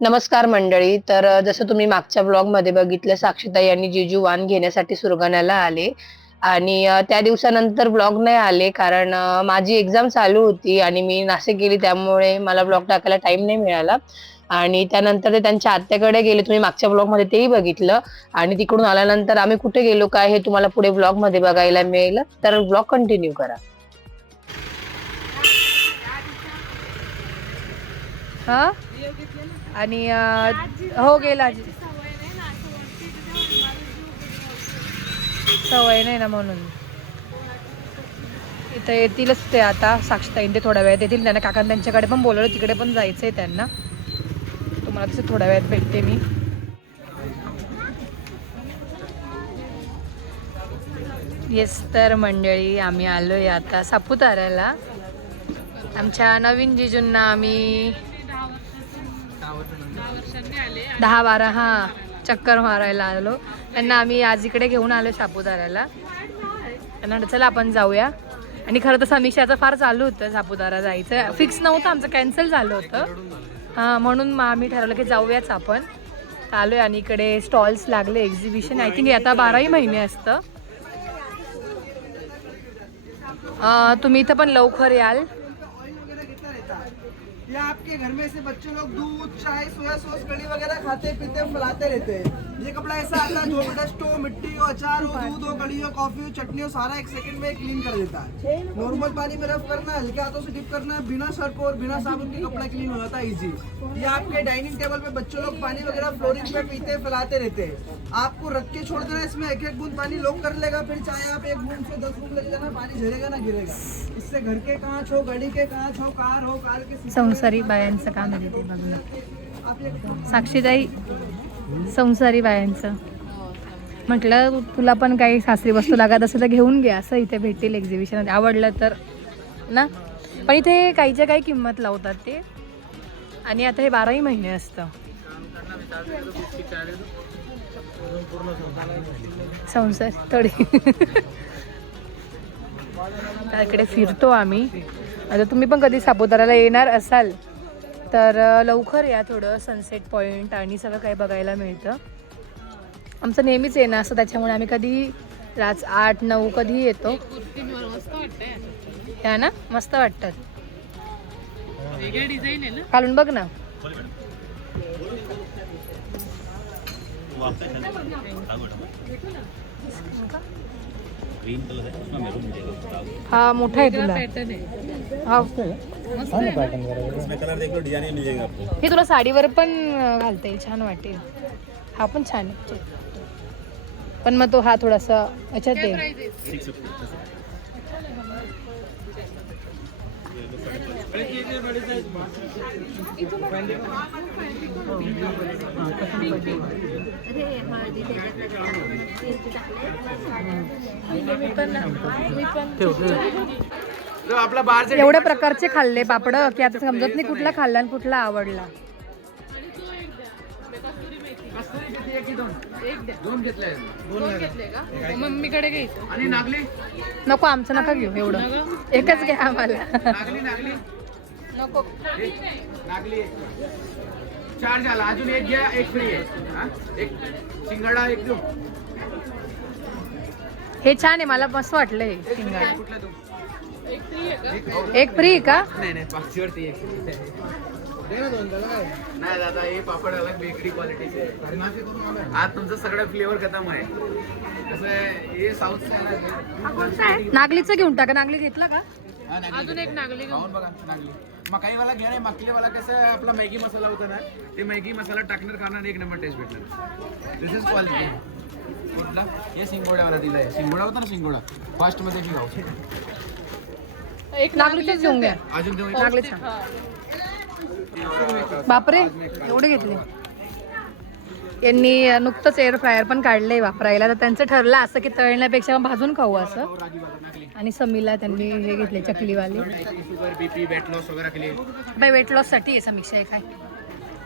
नमस्कार मंडळी. तर जसं तुम्ही मागच्या ब्लॉगमध्ये बघितलं, साक्षीताई यांनी जिजू वाण घेण्यासाठी सुरगाण्याला आले आणि त्या दिवसानंतर ब्लॉग नाही आले कारण माझी एक्झाम चालू होती आणि मी नाशिक गेली त्यामुळे मला ब्लॉग टाकायला टाईम नाही मिळाला. आणि त्यानंतर ते त्यांच्या आत्याकडे गेले. तुम्ही मागच्या ब्लॉगमध्ये तेही बघितलं आणि तिकडून आल्यानंतर आम्ही कुठे गेलो काय हे तुम्हाला पुढे ब्लॉगमध्ये बघायला मिळेल. तर ब्लॉग कंटिन्यू करा. हां आणि हो गेला सवय नाही ना म्हणून इथं येतीलच ते आता. साक्षीताईन ते थोड्या वेळात येतील. त्यांना काका त्यांच्याकडे पण बोलवलं, तिकडे पण जायचं आहे त्यांना. तुम्हाला तसं थोड्या वेळात भेटते मी. येस तर मंडळी, आम्ही आलोय आता सापुताऱ्याला. आमच्या नवीन जिजूंना आम्ही 10-12 चक्कर मारायला आलो. त्यांना आम्ही आज इकडे घेऊन आलो सापुताऱ्याला. त्यांना चला आपण जाऊया. आणि खरं तर समीक्षाचं फार चालू होतं सापुतारा जायचं, फिक्स नव्हतं, आमचं कॅन्सल झालं होतं. म्हणून मग आम्ही ठरवलं की जाऊयाच आपण. आलोय आणि इकडे स्टॉल्स लागले, एक्झिबिशन. आय थिंक आता 12ही महिने असतं. तुम्ही इथं पण लवकर याल. या आपके घर में से बच्चे लोग दूध चाय सोया सॉस कड़ी वगैरह खाते पीते फुलाते रहते हैं। ये कपड़ा ऐसा आता है जो डस्ट हो, मिट्टी हो, अचार हो, दूध हो, कड़ी हो, कॉफी हो, चटनी हो, सारा एक सेकंड में क्लीन कर देता है। नॉर्मल पानी में रफ करना है, हल्के हाथों से डिप करना है, बिना सर्फ और बिना साबुन के कपड़ा क्लीन हो जाता है इजी। ये आपके डाइनिंग टेबल पे बच्चे लोग पानी वगैरह फ्लोरिंग पे पीते फुलाते रहते हैं। आपको रख के छोड़ देना, इसमें एक एक बूंद पानी लॉक कर लेगा, फिर चाहे आप एक बूंद से 10 बूंद लगे जाना, पानी झरेगा ना गिरेगा। इससे घर के कांच हो, गाड़ी के कांच हो, कार के संसारी बायांचं काम आहे ते बघणं. साक्षीताई, संसारी बायांचं म्हटलं तुला पण काही सासरी वस्तू लागत असेल तर घेऊन घे, असं इथे भेटेल एक्झिबिशन. आवडलं तर ना. पण इथे काहीच्या काही किंमत लावतात ते. आणि आता हे 12ही महिने असतं. संसार थोडी त्याकडे फिरतो आम्ही. आता तुम्ही पण कधी सापुताऱ्याला येणार असाल तर लवकर या. थोडं सनसेट पॉईंट आणि सगळं काही बघायला मिळतं. आमचं नेहमीच येणं असं, त्याच्यामुळे आम्ही कधी 8-9 कधी येतो. त्या ना मस्त वाटतात. घालून बघ ना. हा मोठा आहे तुला. हे तुला साडीवर पण घालता येईल, छान वाटेल. हा पण छान आहे, पण मग तो हा थोडासा याच्यात आहे. एवढ्या प्रकारचे खाल्ले पापड की आता समजत नाही कुठला खाल्ला आणि कुठला आवडला. मम्मीकडे घ्यायचं आणि नागली नको, आमचं नका घेऊ, एवढं एकच घ्या आम्हाला. नको नागली 4 झाला, अजून एक घ्या, एक फ्री आहे. एक शिंगाडा एक देऊ. हे छान आहे, मला मस्त वाटलं हे शिंगाडा. एक फ्री का? नाही 5 वरती एक नाही दादा, हे पापड अलग बेकरी क्वालिटीचे आहे. आज तुमचं सगळं फ्लेवर खतम आहे. कसं आहे, हे साऊथ नागलीचं घेऊन टाका. नागली घेतला का? अजून एक नागली खाऊन बघा. नागली मकाईवाला घ्या नाही, मकलीवाला कसं आहे, आपला मॅगी मसाला होता ना, ते मॅगी मसाला टाकणार, खाणार, एक नंबर टेस्ट भेटणार. दिस इज क्वालिटी. कुठला हे शिंगोड्यावाला दिलाय. शिंगोडा होता ना, शिंगोडा फास्ट मध्ये शिकाव. एक नागलीचंच घेऊन घ्या. अजून देऊ नागलीचं. बापरे, एवढे घेतले. यांनी नुकतंच एअर फ्रायर पण काढलंय वापरायला. तर त्यांचं ठरलं असं की तळण्यापेक्षा भाजून खाऊ असं. आणि समीला त्यांनी हे घेतले चकलीवाले. शुगर बीपी वेट लॉस वगैरे के लिए. बाय वेट लॉस साठी आहे समीक्षा आहे काय.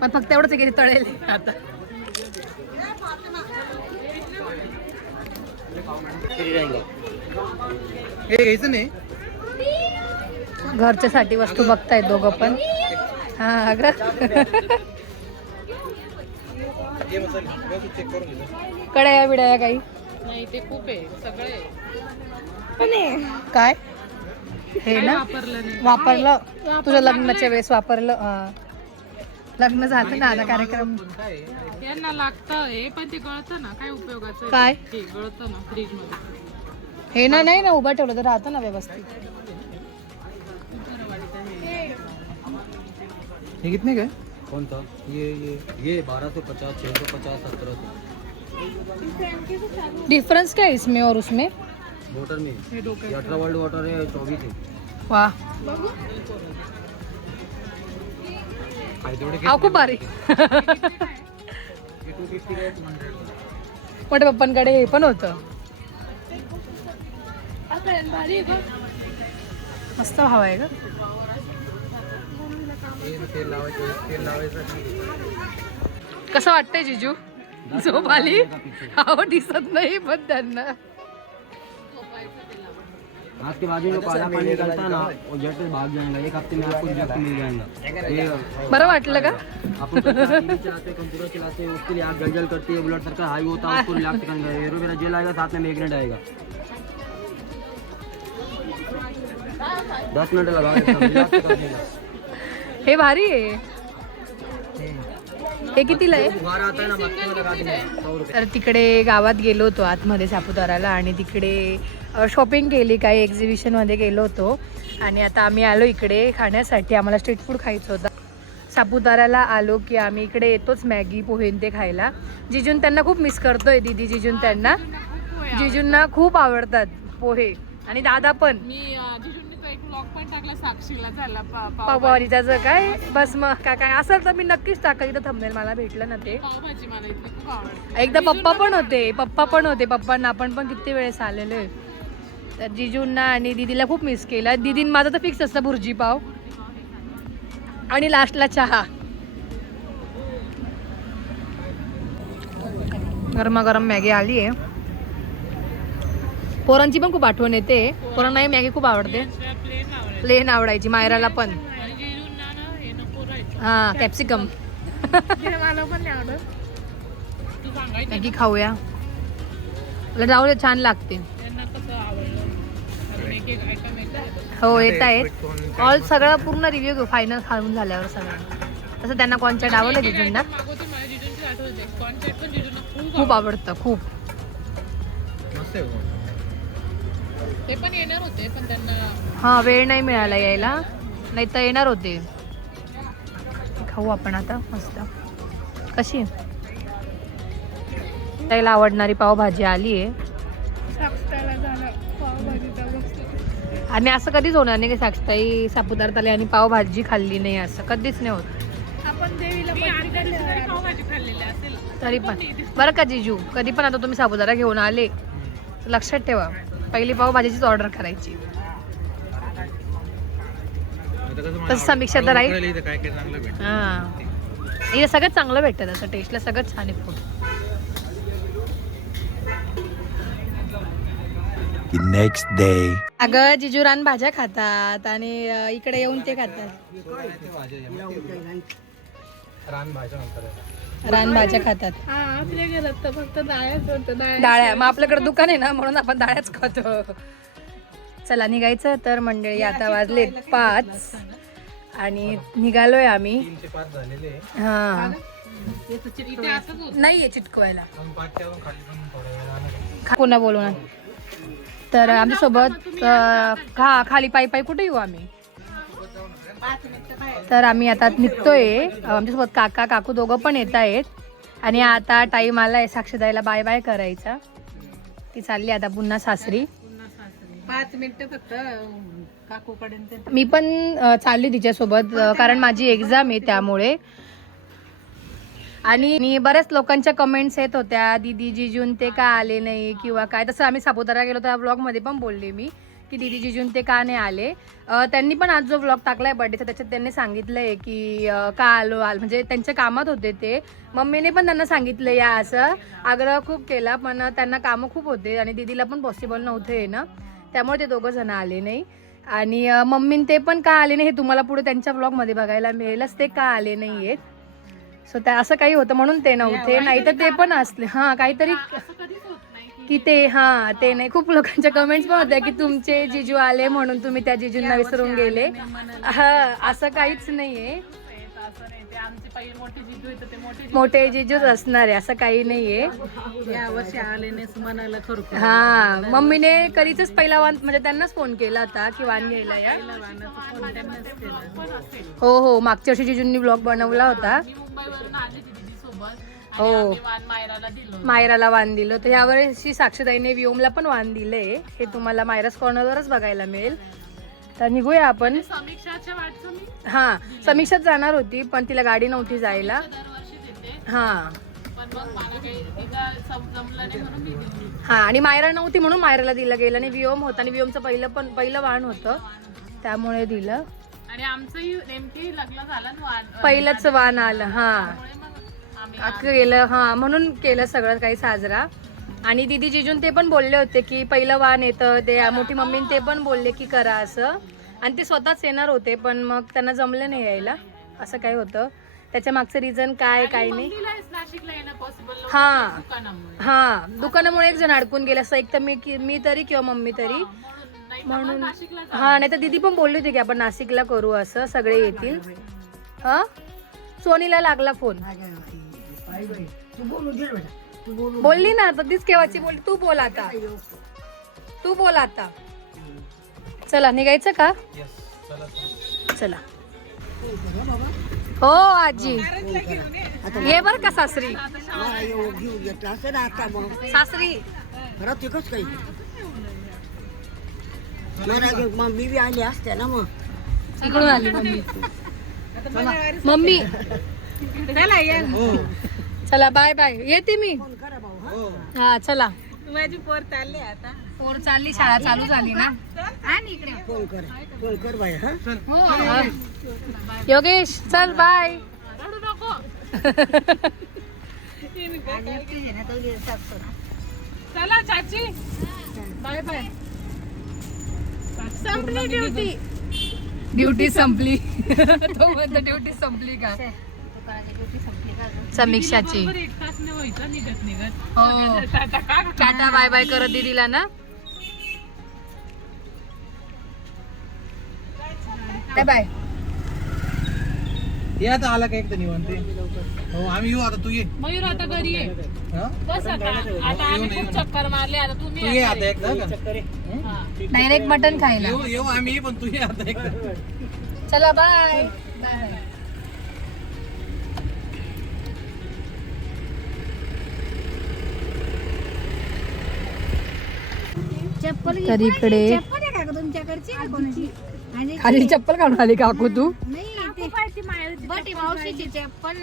पण फक्त एवढंच आहे की तळेल आता. हे घ्यायचं नाही. घरच्यासाठी वस्तू बघतायत दोघं पण. हा अगं कड्या बिड्या काही नाही ते खूप आहे सगळे पण काय हे ना वापरलं तुझ्या लग्नाच्या वेळेस वापरलं लग्न झालं ना आता कार्यक्रम यांना लागतं हे पण ते गळतं ना काय उपयोगाचं आहे? काय ते गळतं ना फ्रीज मध्ये हे ना नाही ना उभं ठेवलं तर राहतं ना व्यवस्थित ये कितने का है? कौन था ये 1250 650 1700 डिफरेंस क्या है इसमें और उसमें मोटर में ये 18 वर्ल्ड वाटर है 24 है वाह अहो खूप भारी मोठ्या पप्पांकडे हे पण होतं मस्त भाव आहे का कसं वाटतंय जिजू झोप आली अहो दिसत नाही पण त्यांना हाथ के बाजू में काला पानी निकलता है ना वो जेट में भाग जाएगा एक हफ्ते में आपको जेट मिल जाएगा ये बरं वाटलं का अपन टीवी चलाते कंप्यूटर चलाते हैं उसके लिए आग जल करती है ब्लड सर्कल हाई होता है उसको रिलैक्स करना है एरो मेरा जेल आएगा साथ में मैग्नेट आएगा 10 मिनट लगा रिलैक्स कर देगा हे भारी आहे हे कितीला आहे बुखार आता है ना मक्के में लगा देंगे 100 रुपये तर तिकडे गावात गेलो होतो आतमध्ये सापुताराला आणि तिकडे शॉपिंग केली काही एक्झिबिशनमध्ये गेलो होतो आणि आता आम्ही आलो इकडे खाण्यासाठी आम्हाला स्ट्रीट फूड खायचं होतं सापुताराला आलो की आम्ही इकडे येतोच मॅगी पोहेन ते खायला जिजून त्यांना खूप मिस करतोय दीदी जिजून त्यांना जिजूंना खूप आवडतात पोहे आणि दादा पण मी जिजूंनी तो एक ब्लॉग पण टाकला साक्षीला झाला पावभाजीचं काय बस मग काय असेल तर मी नक्कीच टाकल इथं थंबनेल मला भेटलं ना ते पावभाजी मला इथली खूप आवडते एकदा पप्पा पण होते पप्पांना आपण पण किती वेळेस आलेलो आहे तर जिजूंना आणि दीदीला खूप मिस केलं दीदीन माझं तर फिक्स असतं भुर्जी पाव आणि लास्टला चहा गरमागरम मॅगी आली आहे पोरांची पण खूप आठवण येते पोरांना मॅगी खूप आवडते प्लेन आवडते प्लेन आवडायची मायराला पण आणि जिजूंना ना हे नको राहायचं हा कॅप्सिकम हे मला पण नाही आवडत तू सांगायचं मॅगी खाऊया मला जाऊ दे छान लागते त्यांना कसं आवडलं कारण एक एक आयटम येतात हो येत आहेत ऑल सगळं पूर्ण रिव्ह्यू घेऊ फायनल खाऊन झाल्यावर सगळं तसं त्यांना कॉन्सर्ट आवडलं जिजूंना मागवते मला जिजूंची आठवते कॉन्सर्ट पण जिजूंना खूप आवडतं खूप ते पण येणार होते पण त्यांना हा वेळ नाही मिळाला यायला नाही तर येणार होते खाऊ आपण आता मस्त कशी त्याला आवडणारी पावभाजी आली आहे आणि असं कधीच होणार नाही की साक्षताई सापुतारा आणि पावभाजी खाल्ली नाही असं कधीच नाही होत आपण देवीला पावभाजी खाल्लेली असेल तरी पण बरं का जिजू कधी पण आता तुम्ही सापुतारा घेऊन आले तर लक्षात ठेवा पहिली पावभाजीचीच ऑर्डर करायची तसं समीक्षा तर राहील हा इथे सगळं चांगलं भेटतं तसं टेस्टला सगळं छान आहे फूड The next day. अगं जिजू रान भाज्या खातात आणि इकडे येऊन ते खातात रान भाज्या खातात आपल्या घरात तर फक्त डाळ्याच होतं डाळ्या मग आपल्याकडे दुकान आहे ना म्हणून आपण डाळ्याच खातो चला निघायचं तर मंडळी आता वाजले 5 आणि निघालोय आम्ही हा नाहीये चिटकवायला पुन्हा बोलू ना तर आमच्यासोबत खाली पायी पायी कुठे येऊ आम्ही तर आम्ही आता निघतोय आमच्यासोबत काका काकू दोघं पण येत आहेत आणि आता टाईम आलाय साक्षीदाईला बाय बाय करायचा ती चालली आता पुन्हा सासरी 5 मिनिटं फक्त काकूकडे मी पण चालली तिच्यासोबत कारण माझी एक्झाम आहे त्यामुळे आणि बऱ्याच लोकांच्या कमेंट्स येत होत्या दीदी जिजून ते का आले नाही किंवा काय तसं आम्ही सापुतारा गेलो त्या ब्लॉगमध्ये पण बोलले मी की दीदी जिजून ते का नाही आले त्यांनी पण आज जो ब्लॉग टाकलाय बर्थडेचा त्याच्यात त्यांनी सांगितलंय की का आलो म्हणजे त्यांच्या कामात होते ते मम्मीने पण त्यांना सांगितलं या असं आग्रह खूप केला पण त्यांना कामं खूप होते आणि दीदीला पण पॉसिबल नव्हतं येणं त्यामुळे ते दोघं जण आले नाही आणि मम्मीन ते पण का आले नाही हे तुम्हाला पुढे त्यांच्या ब्लॉगमध्ये बघायला मिळेलच ते का आले नाही आहेत सो त्या असं काही होतं म्हणून ते नव्हते, नाही तर ते पण असले. हा काहीतरी की ते हा ते नाही. खूप लोकांच्या कमेंट्स पण होत्या की तुमचे जिजू आले म्हणून तुम्ही त्या जिजूंना विसरून गेले. हा असं काहीच नाहीये, मोठे जिजूच असणार आहे, असं काही नाहीये. हा मम्मीने कधीच पहिला वाण म्हणजे त्यांनाच फोन केला होता की वाण घ्यायला या. हो हो मागच्या वर्षी जिजूंनी ब्लॉग बनवला होता. हो मायराला वाण दिलं. तर यावर्षी साक्षीताईने व्योमला पण वाण दिलंय. हे तुम्हाला मायरास कॉर्नरवरच बघायला मिळेल. तर निघूया आपण. हा समीक्षात जाणार होती पण तिला गाडी नव्हती जायला. हा हा आणि मायरा नव्हती म्हणून मायराला दिलं गेलं. आणि व्योम होता आणि व्योमचं पहिलं वाण होतं त्यामुळे दिलं. आणि आमचंही नेमकी लग्न झालं ना, पहिलंच वाण आलं. हा केलं हा म्हणून केलं सगळं काही साजरा. आणि दीदी जिजून ते पण बोलले होते की पहिलं वाण येतं ते. मोठी मम्मीन ते पण बोलले की करा असं. आणि ते स्वतःच येणार होते पण मग त्यांना जमलं नाही यायला. असं काय होतं त्याच्या मागचं रिझन काय नाही. नाशिकला येणं पॉसिबल हा हा दुकानामुळे एक जण अडकून गेला असं. एक तर मी तरी किंवा मम्मी तरी म्हणून. हा नाही तर दीदी पण बोलली होती की आपण नाशिकला करू असं, सगळे येतील. हा सोनीला लागला फोन. बोलली ना आता तीच केव्हाची बोलली. तू बोल आता. चला निघायचं का? चला. हो आजी ये बर का सासरी. सासरी मम्मी बी आली असते ना मग. इकडून आली मम्मी. चला बाय बाय. येते मी. हा चला. माझी पोर चालली आता. पोर चालली, शाळा चालू झाली ना. आणि इकडे फोन कर बाई. हा हा. योगेश चल बाय. चला चाची बाय बाय. संपली ड्युटी संपली. तो म्हणतो ड्युटी संपली का? समीक्षाची. हो टाटा बाय बाय करत दीदीला ना. Bye bye. ये आता आला का एकदा निवांत. हो आम्ही येऊ आता. तू ये. मयूर आता घरी ये. हा? बस आता आम्ही खूप चक्कर मारले. आता तू तुम्ही ये आता एकदा डायरेक्ट मटन खायला. येऊ आम्ही पण तू ये आता एकदा. चला बाय. तर इकडे खाली चप्पल काढून आली काकू तू. बटे मावशीची चप्पल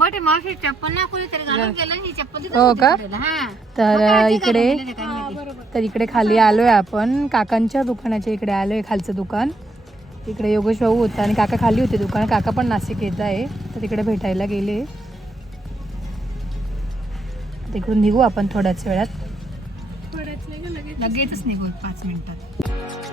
बटे मावशीची चप्पल ना कोणीतरी घालून गेलं ही चप्पल. हो का? हा तर इकडे खाली आलोय आपण. काकांच्या दुकानाच्या इकडे आलोय. खालचं दुकान इकडे योगेश भाऊ होता आणि काका खाली होते दुकान. काका पण नाशिक येत आहे तर तिकडे भेटायला गेले. तिकडून निघू आपण थोड्याच वेळात. लगेचच निघू 5 मिनिटात.